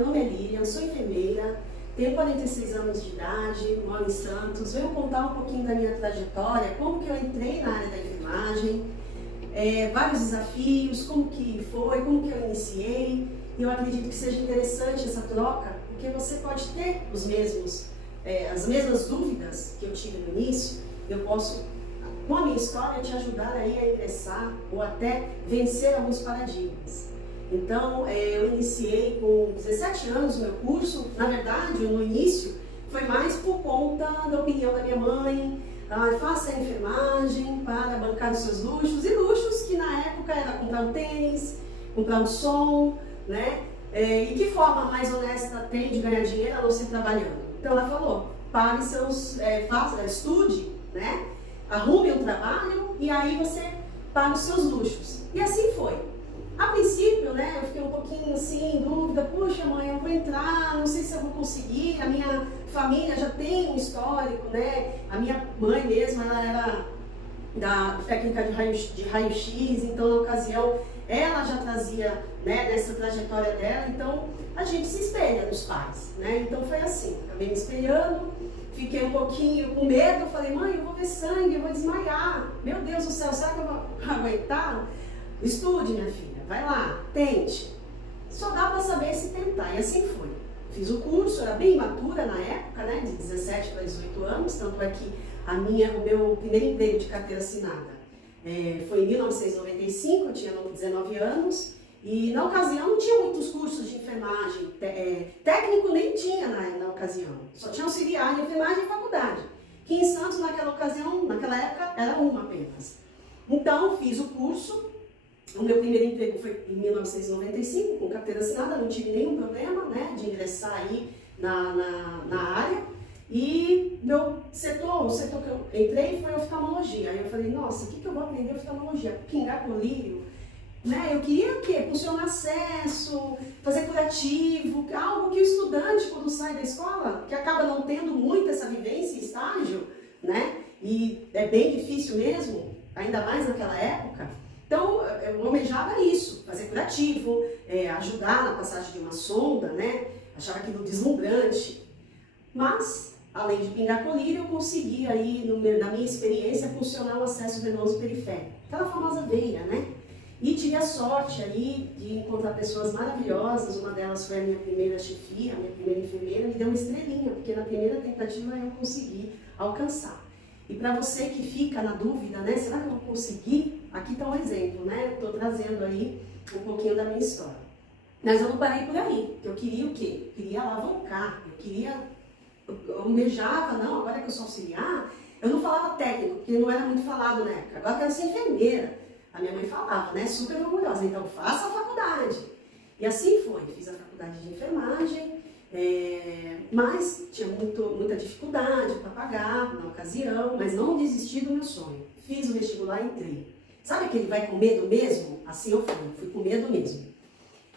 meu nome é Lilian, sou enfermeira, tenho 46 anos de idade, moro em Santos. Venho contar um pouquinho da minha trajetória, como que eu entrei na área da enfermagem, vários desafios, como que foi, como que eu iniciei. E eu acredito que seja interessante essa troca, porque você pode ter as mesmas dúvidas que eu tive no início. Eu posso, com a minha história, te ajudar aí a ingressar ou até vencer alguns paradigmas. Então, eu iniciei com 17 anos o meu curso. Na verdade, no início, foi mais por conta da opinião da minha mãe. Faça a enfermagem para bancar os seus luxos. E luxos que na época era comprar um tênis, comprar um som, né? E que forma mais honesta tem de ganhar dinheiro a não ser trabalhando? Então ela falou, pare estude, né? Arrume um trabalho e aí você paga os seus luxos. E assim foi. A princípio, né, eu fiquei um pouquinho assim, em dúvida, puxa mãe, eu vou entrar, não sei se eu vou conseguir, a minha família já tem um histórico, né? A minha mãe mesmo, ela era da técnica de raio-x, então na ocasião ela já trazia, né, dessa trajetória dela, então a gente se espelha nos pais, né? Então foi assim, acabei me espelhando, fiquei um pouquinho com medo, falei, mãe, eu vou ver sangue, eu vou desmaiar, meu Deus do céu, será que eu vou aguentar? Estude, minha filha, vai lá, tente. Só dá para saber se tentar, e assim foi. Fiz o curso, era bem imatura na época, né, de 17 para 18 anos, tanto é que o meu primeiro emprego de carteira assinada foi em 1995, eu tinha 19 anos, e na ocasião não tinha muitos cursos de enfermagem, técnico nem tinha na ocasião, só tinha auxiliar de enfermagem e faculdade, que em Santos naquela ocasião, naquela época, era uma apenas. Então fiz o curso. O meu primeiro emprego foi em 1995, com carteira assinada, não tive nenhum problema, né, de ingressar aí na área. E o setor que eu entrei foi oftalmologia. Aí eu falei, nossa, o que eu vou aprender oftalmologia? Pingar colírio, né? Eu queria o quê? Funcionar acesso, fazer curativo, algo que o estudante, quando sai da escola, que acaba não tendo muito essa vivência e estágio, né? E é bem difícil mesmo, ainda mais naquela época. Então, eu almejava isso, fazer curativo, ajudar na passagem de uma sonda, né? Achava aquilo deslumbrante. Mas, além de pingar colírio, eu consegui aí, na minha experiência, funcionar o acesso venoso periférico. Aquela famosa veia, né? E tive a sorte aí de encontrar pessoas maravilhosas. Uma delas foi a minha primeira chefia, a minha primeira enfermeira, me deu uma estrelinha, porque na primeira tentativa eu consegui alcançar. E para você que fica na dúvida, né? Será que eu vou conseguir? Aqui está um exemplo, né? Estou trazendo aí um pouquinho da minha história. Mas eu não parei por aí, porque eu queria o quê? Eu queria alavancar, eu almejava, não, agora que eu sou auxiliar, eu não falava técnico, porque não era muito falado na época, agora eu quero ser enfermeira. A minha mãe falava, né? Super orgulhosa, então faça a faculdade. E assim foi, fiz a faculdade de enfermagem, mas tinha muita dificuldade para pagar na ocasião, mas não desisti do meu sonho. Fiz o vestibular e entrei. Sabe aquele vai com medo mesmo? Assim eu fui com medo mesmo.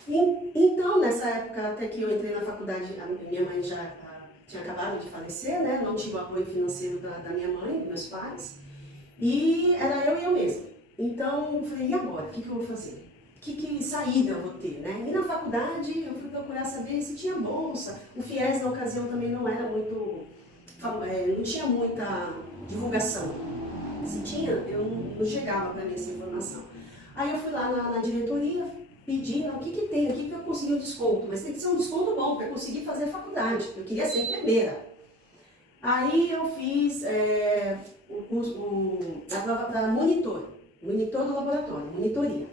Então, nessa época, até que eu entrei na faculdade, a minha mãe já tinha acabado de falecer, né? Não tive o apoio financeiro da minha mãe, dos meus pais, e era eu e eu mesma. Então, eu falei, e agora? O que eu vou fazer? Que saída eu vou ter, né? E na faculdade, eu fui procurar saber se tinha bolsa. O FIES, na ocasião, também não era muito... não tinha muita divulgação. Se tinha, eu não chegava para mim essa informação. Aí eu fui lá na diretoria, pedi, o que tem aqui que eu consegui um desconto? Mas tem que ser um desconto bom para eu conseguir fazer a faculdade. Eu queria ser enfermeira. Aí eu fiz a prova para monitor do laboratório, monitoria.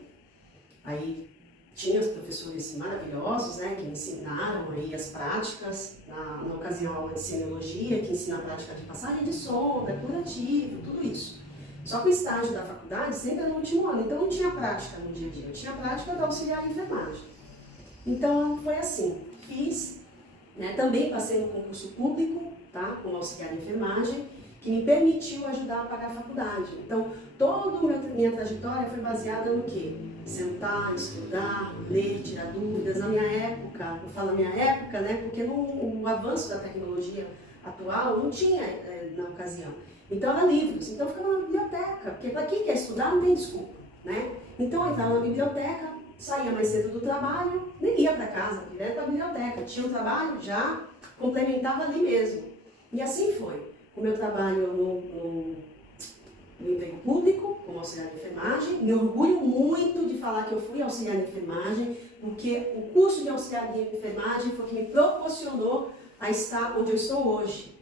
Aí tinha os professores maravilhosos, né, que ensinaram aí as práticas, na ocasião a aula de semiologia, que ensina a prática de passagem de sonda, curativo, tudo isso. Só que o estágio da faculdade sempre era no último ano, então não tinha prática no dia a dia, eu tinha prática da auxiliar de enfermagem. Então foi assim, fiz, né, também passei no concurso público, tá, como auxiliar de enfermagem, que me permitiu ajudar a pagar a faculdade. Então, toda a minha trajetória foi baseada no quê? Sentar, estudar, ler, tirar dúvidas. Na minha época, eu falo minha época, né, porque o avanço da tecnologia atual não tinha na ocasião. Então, era livros. Então, eu ficava na biblioteca, porque para quem quer estudar não tem desculpa, né? Então, eu entrava na biblioteca, saía mais cedo do trabalho, nem ia para casa, direto para a biblioteca. Tinha um trabalho, já complementava ali mesmo. E assim foi. O meu trabalho no emprego público, como auxiliar de enfermagem. Me orgulho muito de falar que eu fui auxiliar de enfermagem, porque o curso de auxiliar de enfermagem foi o que me proporcionou a estar onde eu estou hoje.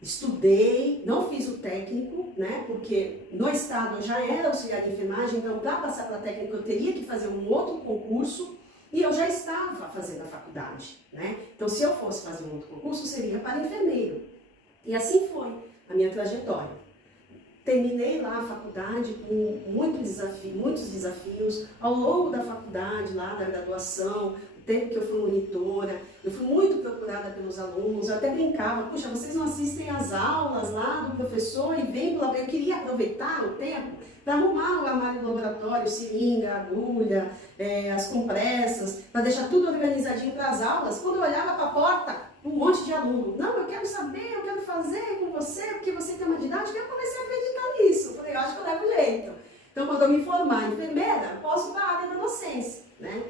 Estudei, não fiz o técnico, né, porque no estado eu já era auxiliar de enfermagem, então para passar para técnico eu teria que fazer um outro concurso e eu já estava fazendo a faculdade, né? Então se eu fosse fazer um outro concurso seria para enfermeiro. E assim foi a minha trajetória. Terminei lá a faculdade com muitos desafios. Ao longo da faculdade, lá da graduação, o tempo que eu fui monitora, eu fui muito procurada pelos alunos. Eu até brincava, puxa, vocês não assistem às aulas lá do professor e vêm para lá. Eu queria aproveitar o tempo para arrumar o armário do laboratório, seringa, agulha, as compressas, para deixar tudo organizadinho para as aulas. Quando eu olhava para a porta, um monte de aluno. Não, eu quero saber, eu quero fazer com você, porque você tem uma didática. Eu comecei a acreditar nisso. Eu falei, eu acho que eu levo jeito. Então, quando eu me formar em enfermeira, posso ir para a área da docência, né?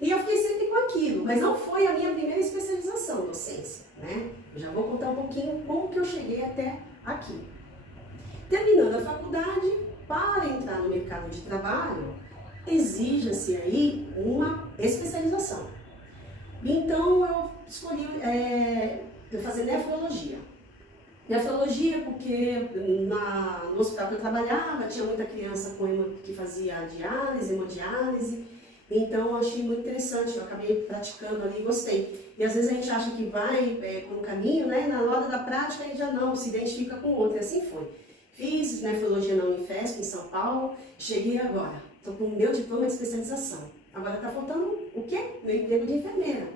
E eu fiquei sempre com aquilo, mas não foi a minha primeira especialização, docência, né? Eu já vou contar um pouquinho como que eu cheguei até aqui. Terminando a faculdade, para entrar no mercado de trabalho, exige-se aí uma especialização. Então, eu escolhi fazer nefrologia. Nefrologia porque no hospital que eu trabalhava, tinha muita criança que fazia diálise, hemodiálise. Então, eu achei muito interessante, eu acabei praticando ali e gostei. E às vezes a gente acha que vai por um caminho, né? Na hora da prática a gente já não se identifica com o outro, e assim foi. Fiz nefrologia na Unifesp, em São Paulo, cheguei agora, estou com o meu diploma de especialização. Agora está faltando o quê? Meu emprego de enfermeira.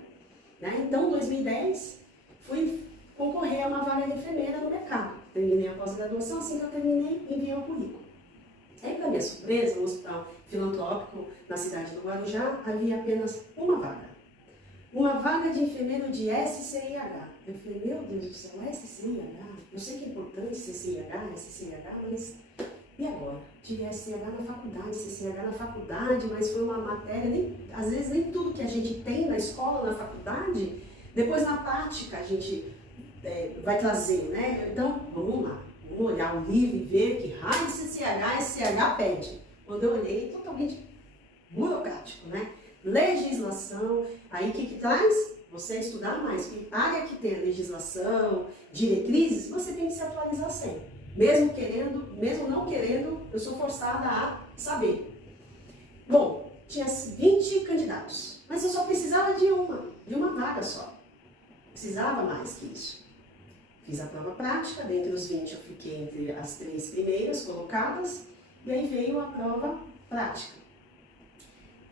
Né? Então, em 2010, fui concorrer a uma vaga de enfermeira no mercado. Terminei a pós-graduação, assim que eu terminei, enviei o currículo. Aí, para minha surpresa, no hospital filantrópico na cidade do Guarujá, havia apenas uma vaga. Uma vaga de enfermeiro de SCIH. Eu falei, meu Deus do céu, SCIH? Eu sei que é importante CCIH, SCIH, mas e agora? Tive SCIH na faculdade, CCIH na faculdade, mas foi uma matéria, às vezes nem tudo que a gente tem na escola, na faculdade, depois na prática a gente vai trazer, né? Então, vamos lá, vamos olhar o livro e ver que raio de CCIH, SCIH pede. Quando eu olhei, totalmente burocrático, né? Legislação, aí o que traz? Você estudar mais, porque área que tem a legislação, diretrizes, você tem que se atualizar sempre. Mesmo querendo, mesmo não querendo, eu sou forçada a saber. Bom, tinha 20 candidatos, mas eu só precisava de uma vaga só. Precisava mais que isso. Fiz a prova prática, dentre os 20 eu fiquei entre as 3 primeiras colocadas, e aí veio a prova prática.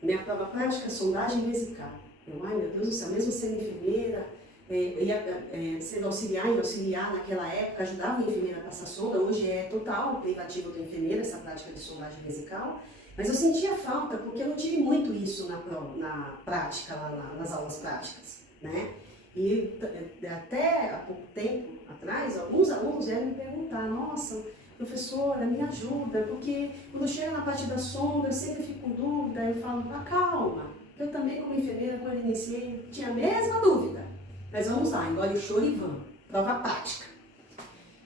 Minha prova prática, sondagem vesical. Eu, ai meu Deus do céu, mesmo sendo enfermeira, sendo auxiliar e auxiliar naquela época, ajudava a enfermeira a passar sonda, hoje é total privativo da enfermeira essa prática de sondagem vesical, mas eu sentia falta porque eu não tive muito isso na prática, nas aulas práticas, né? E até há pouco tempo atrás, alguns alunos vieram me perguntar, nossa, professora, me ajuda, porque quando chega na parte da sonda eu sempre fico com dúvida, eu falo, calma, eu também como enfermeira, quando iniciei, tinha a mesma dúvida. Mas vamos lá, engole o choro e vamos. Prova prática.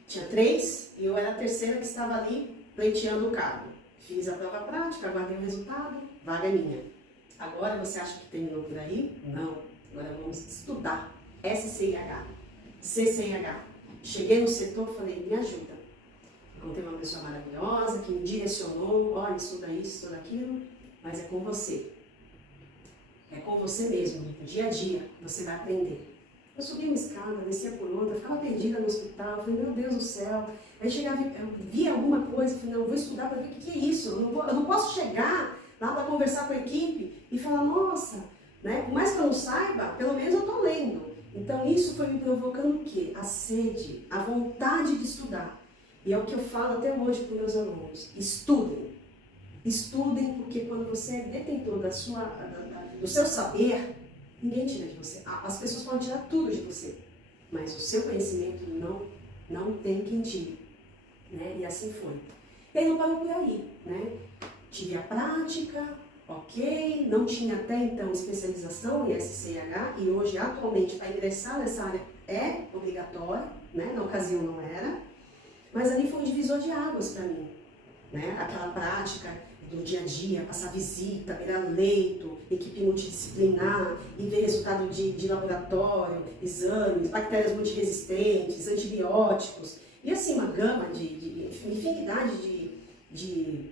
Tinha 3 e eu era a terceira que estava ali pleiteando o cargo. Fiz a prova prática, aguardei o resultado, vaga minha. Agora você acha que terminou por aí? Não. Agora vamos estudar SCIH, CCIH. Cheguei no setor, falei, me ajuda. Encontrei uma pessoa maravilhosa que me direcionou, olha, estuda isso, estuda aquilo, mas é com você. É com você mesmo, dia a dia, você vai aprender. Eu subia uma escada, descia por outra, ficava perdida no hospital, falei, meu Deus do céu. Aí chegava, eu via alguma coisa, falei, não, eu vou estudar para ver o que é isso. Eu não posso chegar lá para conversar com a equipe e falar, nossa, né? Por mais que eu não saiba, pelo menos eu estou lendo. Então isso foi me provocando o quê? A sede, a vontade de estudar. E é o que eu falo até hoje para os meus alunos, estudem. Estudem, porque quando você é detentor do seu saber, ninguém tira de você. As pessoas podem tirar tudo de você, mas o seu conhecimento não tem quem tire. Né? E assim foi. E aí não parou por aí. Né? Tive a prática, ok, não tinha até então especialização em SCIH e hoje, atualmente, para ingressar nessa área é obrigatório, né? Na ocasião não era, mas ali foi um divisor de águas para mim, né? Aquela prática do dia a dia, passar visita, virar leito, equipe multidisciplinar e ver resultado de laboratório, exames, bactérias multiresistentes, antibióticos e assim uma gama de infinidade de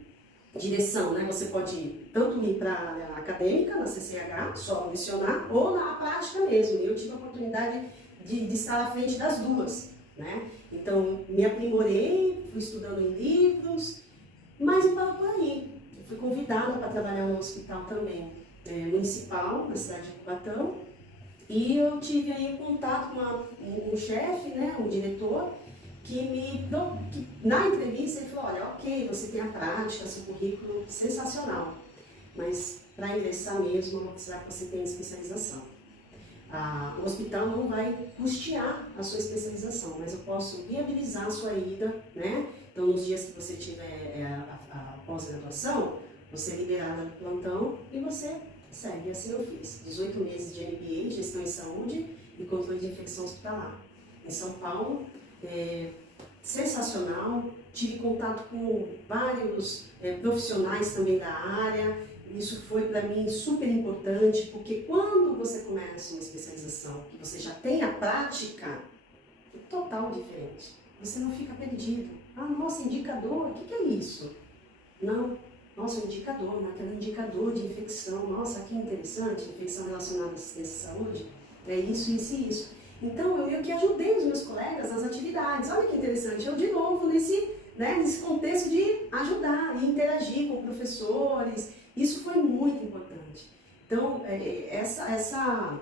direção, né? Você pode tanto ir para a área acadêmica, na CCH, só lecionar, ou na prática mesmo. Eu tive a oportunidade de estar à frente das duas, né? Então, me aprimorei, fui estudando em livros, mas não parou por aí. Eu fui convidada para trabalhar no hospital também, municipal, na cidade de Cubatão, e eu tive aí contato com um chefe, né, um diretor, que na entrevista ele falou, olha, ok, você tem a prática, seu currículo sensacional, mas para ingressar mesmo, eu vou precisar que você tenha especialização. O hospital não vai custear a sua especialização, mas eu posso viabilizar a sua ida, né? Então, nos dias que você tiver a pós-graduação, você é liberada do plantão e você segue. Assim eu fiz. 18 meses de MBA, Gestão em Saúde e Controle de Infecção Hospitalar. Em São Paulo, sensacional. Tive contato com vários profissionais também da área. Isso foi para mim super importante, porque quando você começa uma especialização, que você já tem a prática, é total diferente. Você não fica perdido. Nossa, indicador, o que é isso? Não, nossa, indicador, aquele indicador de infecção, nossa, que interessante, infecção relacionada à assistência à saúde, é isso, isso e isso. Então, eu que ajudei os meus colegas nas atividades, olha que interessante, eu de novo nesse contexto de ajudar e interagir com professores, isso foi muito importante. Então, essa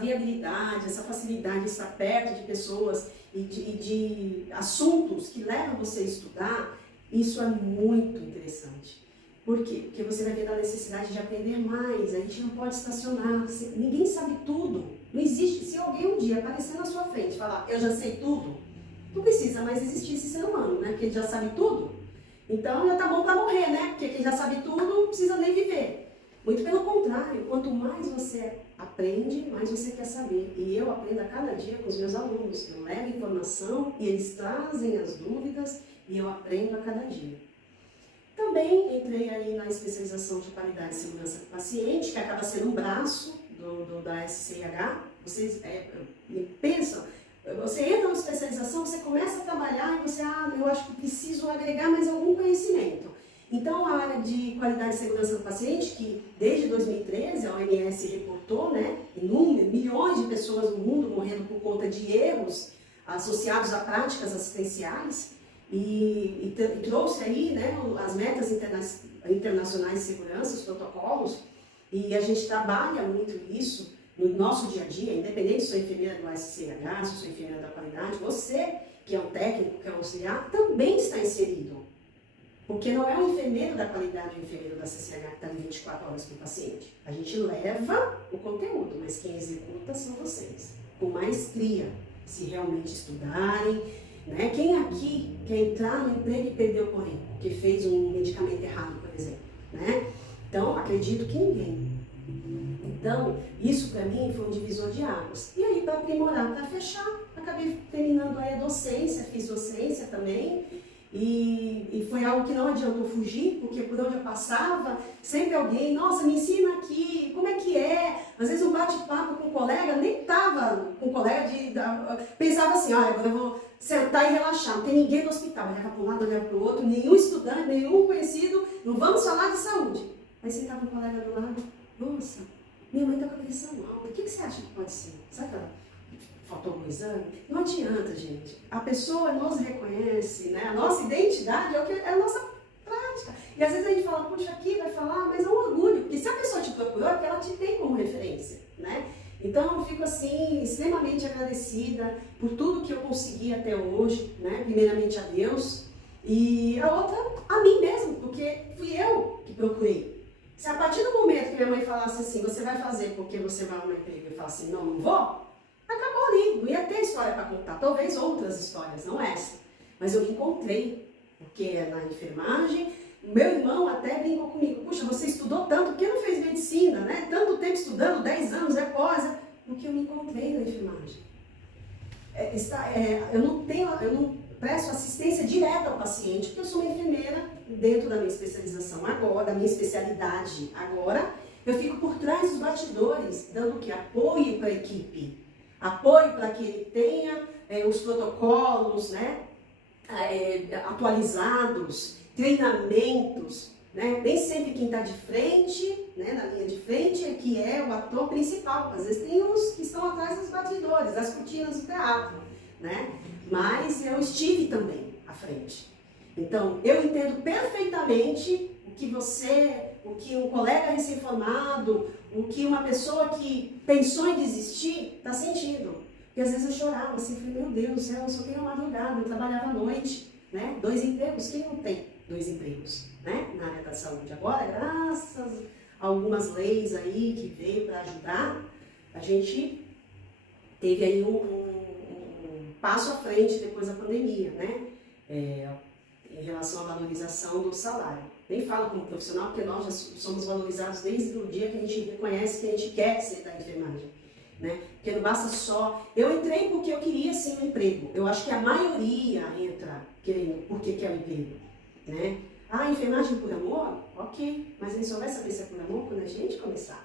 viabilidade, essa facilidade de estar perto de pessoas e de assuntos que levam você a estudar, isso é muito interessante. Por quê? Porque você vai ver a necessidade de aprender mais, a gente não pode estacionar, ninguém sabe tudo. Não existe, se alguém um dia aparecer na sua frente e falar, eu já sei tudo, não precisa mais existir esse ser humano, né? Porque ele já sabe tudo. Então já tá bom para morrer, né? Porque quem já sabe tudo não precisa nem viver. Muito pelo contrário, quanto mais você aprende, mais você quer saber. E eu aprendo a cada dia com os meus alunos. Eu levo informação e eles trazem as dúvidas e eu aprendo a cada dia. Também entrei aí na especialização de qualidade e segurança do paciente, que acaba sendo um braço da SCIH. Vocês pensam, você entra na especialização, você começa a trabalhar e você, eu acho que preciso agregar mais algum conhecimento. Então, a área de qualidade e segurança do paciente, que desde 2013 a OMS reportou, né, milhões de pessoas no mundo morrendo por conta de erros associados a práticas assistenciais, e trouxe aí, né, as metas internacionais de segurança, os protocolos, e a gente trabalha muito isso no nosso dia a dia, independente se sou enfermeira do SCH, se sou enfermeira da qualidade, você que é um técnico, que é um auxiliar, também está inserido. Porque não é o enfermeiro da qualidade, o enfermeiro da CCH que está ali 24 horas com o paciente. A gente leva o conteúdo, mas quem executa são vocês. Com maestria, se realmente estudarem. Né? Quem aqui quer entrar no emprego e perdeu por aí, porque fez um medicamento errado, por exemplo. Né? Então, acredito que ninguém. Então, isso para mim foi um divisor de águas. E aí, para aprimorar, para fechar, acabei terminando aí a docência, fiz docência também. E foi algo que não adiantou fugir, porque por onde eu passava, sempre alguém, nossa, me ensina aqui, como é que é? Às vezes um bate-papo com um colega, nem estava com um colega, pensava assim, olha, agora eu vou sentar e relaxar, não tem ninguém no hospital, olhava para um lado, olhava para o outro, nenhum estudante, nenhum conhecido, não vamos falar de saúde. Aí sentava um colega do lado, nossa, minha mãe está com a pressão alta, o que você acha que pode ser? Sabe aquela... Faltou algum exame? Não adianta, gente. A pessoa nos reconhece, né? A nossa identidade é a nossa prática. E às vezes a gente fala, puxa, aqui vai falar, mas é um orgulho. Porque se a pessoa te procurou, é porque ela te tem como referência, né? Então eu fico assim, extremamente agradecida por tudo que eu consegui até hoje, né? Primeiramente a Deus e a outra a mim mesmo, porque fui eu que procurei. Se a partir do momento que minha mãe falasse assim, você vai fazer porque você vai arrumar emprego e falasse assim, não, não vou, acabou ali, não ia ter história para contar, talvez outras histórias, não essa. Mas eu me encontrei, porque é na enfermagem, Meu irmão até brincou comigo, puxa, você estudou tanto, por que não fez medicina, né? Tanto tempo estudando, 10 anos, pós, porque eu me encontrei na enfermagem. Eu não presto assistência direta ao paciente, porque eu sou uma enfermeira dentro da minha especialização agora, da minha especialidade agora. Eu fico por trás dos bastidores, dando o quê? Apoio para a equipe. Apoio para que ele tenha os protocolos, né, atualizados, treinamentos, né? Nem sempre quem está de frente, né, na linha de frente, é que é o ator principal. Às vezes tem uns que estão atrás dos bastidores, das cortinas do teatro, né? Mas eu estive também à frente. Então, eu entendo perfeitamente o que um colega recém-formado, o que uma pessoa que pensou em desistir está sentindo. Porque às vezes eu chorava assim, falei, meu Deus do céu, eu só tenho uma madrugada, eu trabalhava à noite, né? 2 empregos, quem não tem 2 empregos, né? Na área da saúde. Agora, graças a algumas leis aí que veio para ajudar, a gente teve aí um passo à frente depois da pandemia, né? Em relação à valorização do salário. Nem falo como profissional, porque nós já somos valorizados desde o dia que a gente reconhece que a gente quer ser da enfermagem, né? Porque não basta só... Eu entrei porque eu queria sim um emprego. Eu acho que a maioria entra querendo porque quer um emprego, né? Ah, enfermagem por amor? Ok, mas ele só vai saber se é por amor quando a gente começar.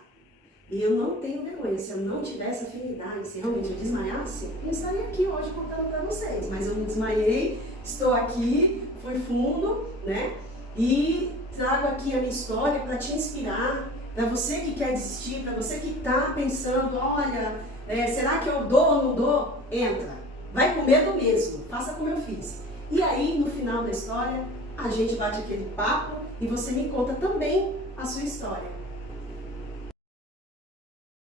E eu não tenho vergonha, se eu não tivesse afinidade, se realmente eu desmaiasse, eu não estaria aqui hoje contando para vocês. Mas eu não desmaiei, estou aqui, fui fundo, né? E trago aqui a minha história para te inspirar, para você que quer desistir, para você que está pensando, olha, será que eu dou ou não dou? Entra, vai com medo mesmo, faça como eu fiz. E aí, no final da história, a gente bate aquele papo e você me conta também a sua história.